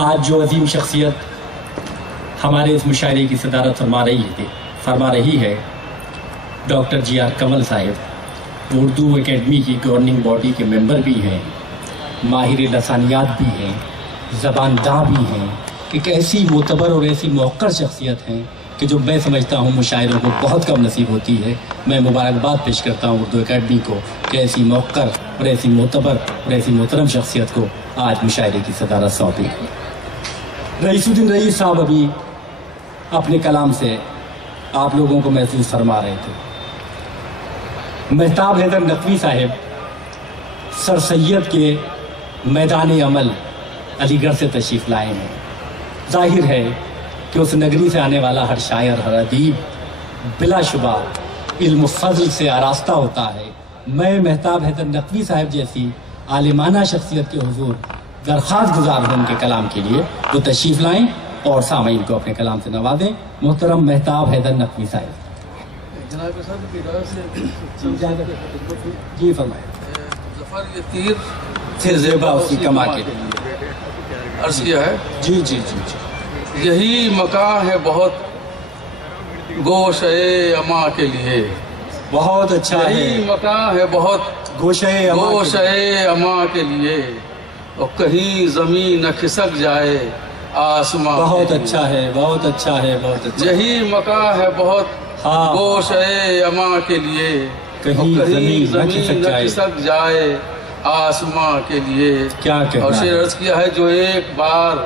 آج جو عظیم شخصیت ہمارے اس مشاعرے کی صدارت فرما رہی ہے ڈاکٹر جی آر کنول صاحب، وہ اردو اکیڈمی کی گورننگ باڈی کے ممبر بھی ہیں، ماہر لسانیات بھی ہیں، زبان داں بھی ہیں، ایک ایسی معتبر اور ایسی موقر شخصیت ہیں کہ جو میں سمجھتا ہوں مشاعروں کو بہت کم نصیب ہوتی ہے۔ میں مبارکباد پیش کرتا ہوں اردو اکیڈمی کو کہ ایسی موقر اور ایسی معتبر اور ایسی محترم شخصیت کو آج مشاعرے کی صدارت سونپی۔ رئیس الدین رئیس صاحب ابھی اپنے کلام سے آپ لوگوں کو محسوس فرما رہے تھے۔ مہتاب حیدر نقوی صاحب سر سید کے میدان عمل علی گڑھ سے تشریف لائے ہیں۔ ظاہر ہے کہ اس نگری سے آنے والا ہر شاعر، ہر ادیب بلا شبہ علم و فضل سے آراستہ ہوتا ہے۔ میں مہتاب حیدر نقوی صاحب جیسی عالمانہ شخصیت کے حضور درخواست گزار ہوں ان کے کلام کے لیے، وہ تشریف لائیں اور سامعین کو اپنے کلام سے نوازیں۔ محترم مہتاب حیدر نقوی صاحب۔ جی فرمائیں۔ ظفر یہ تیر سے زیبا اسی کما کے عرض کیا ہے۔ جی جی جی جی یہی مکان ہے بہت گوشے اما کے لیے، بہت اچھا یہی ہے مکان ہے بہت گوشے گوشے اما کے لیے، اور کہیں زمین نہ کھسک جائے آسماں کے بہت لیے۔ اچھا ہے، بہت اچھا ہے، بہت اچھا۔ یہی مکان ہے بہت ہاں، گوشے اما کے لیے، کہیں اور زمین نہ کھسک جائے آسماں کے لیے۔ کیا اور کہنا شعر ہے، عرض کیا ہے، جو ایک بار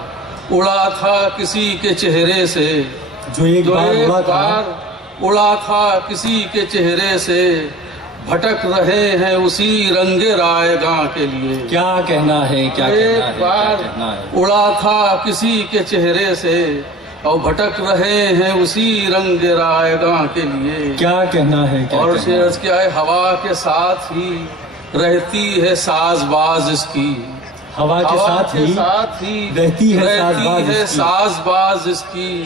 اڑا تھا کسی کے چہرے سے، جو ایک بار اڑا تھا کسی کے چہرے سے، بھٹک رہے ہیں اسی رنگ رائے گاں کے لیے۔ کیا کہنا ہے، کیا ایک کہنا ہے، بار کیا کہنا ہے۔ اڑا تھا کسی کے چہرے سے، اور بھٹک رہے ہیں اسی رنگ رائے گاں کے لیے۔ کیا کہنا ہے، کیا اور کہنا شعر ہے۔ عرض کیا ہے، ہوا کے ساتھ ہی رہتی ہے ساز باز اس کی، ہوا کے ساتھ ہی رہتی ہے ساز باز اس کی،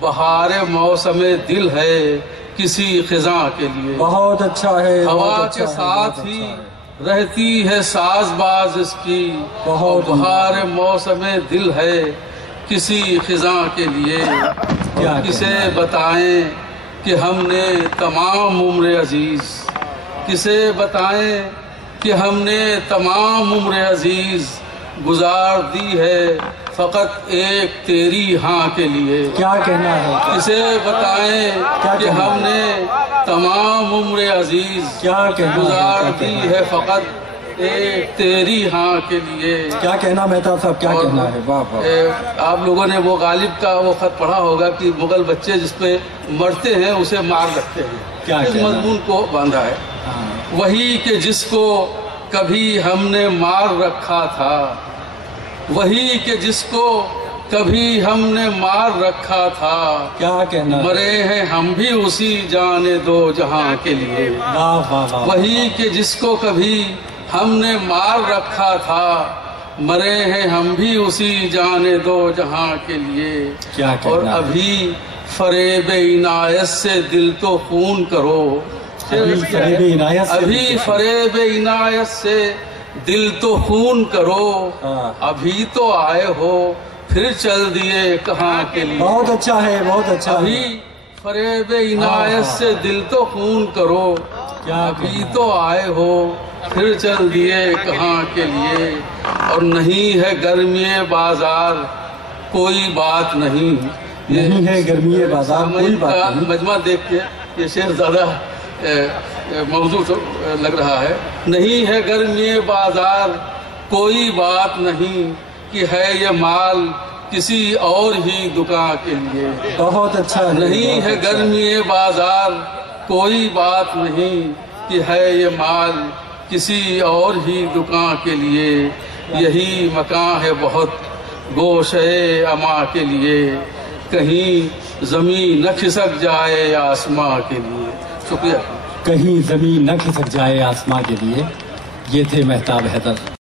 بہار موسم دل ہے کسی خزاں کے لیے۔ بہت اچھا ہے، ہوا کے ساتھ ہی رہتی ہے ساز باز اس کی، اور بہار موسم دل ہے کسی خزاں کے لیے۔ کسے بتائیں کہ ہم نے تمام عمر عزیز، کسے بتائیں کہ ہم نے تمام عمر عزیز گزار دی ہے فقط ایک تیری ہاں کے لیے۔ کیا کہنا ہے، کسے بتائیں کہ ہم نے تمام عمر عزیز گزار دی ہے فقط ایک تیری ہاں کے لیے۔ کیا کہنا مہتاب صاحب، کیا کہنا ہے۔ واہ واہ۔ آپ لوگوں نے وہ غالب کا وہ خط پڑھا ہوگا کہ مغل بچے جس پہ مرتے ہیں اسے مار رکھتے ہیں، اس مضمون کو باندھا ہے۔ وہی کہ جس کو کبھی ہم نے مار رکھا تھا، وہی کہ جس کو کبھی ہم نے مار رکھا تھا، کیا کہنا ہے۔ مرے ہیں ہم بھی اسی جانے دو جہاں کے لیے۔ واہ واہ واہ۔ وہی کہ جس کو کبھی ہم نے مار رکھا تھا، مرے ہیں ہم بھی اسی جانے دو جہاں کے لیے۔ کیا کہنا ہے۔ اور ابھی فریب عنایت سے دل تو خون کرو، ابھی فریب عنایت سے دل تو خون کرو، ابھی تو آئے ہو پھر چل دیے کہاں کے لیے۔ بہت اچھا ہے، بہت اچھا ہے۔ ابھی فریب عنایت سے دل تو خون کرو، ابھی تو آئے ہو پھر چل دیے کہاں کے لیے۔ اور نہیں ہے گرمی بازار کوئی بات نہیں، نہیں ہے گرمی بازار کوئی بات نہیں۔ مجمع دیکھ کے یہ شعر زیادہ موضوع لگ رہا ہے۔ نہیں ہے گرمی بازار کوئی بات نہیں، کہ ہے یہ مال کسی اور ہی دکان کے لیے۔ بہت اچھا ہے۔ نہیں ہے گرمی بازار کوئی بات نہیں، کہ ہے یہ مال کسی اور ہی دکان کے لیے۔ یہی مکان ہے بہت گوشے اما کے لیے، کہیں زمین نہ کھسک جائے آسماں کے لیے۔ شکریہ۔ کہیں زمین نہ کھسک جائے آسماں کے لیے۔ یہ تھے مہتاب حیدر۔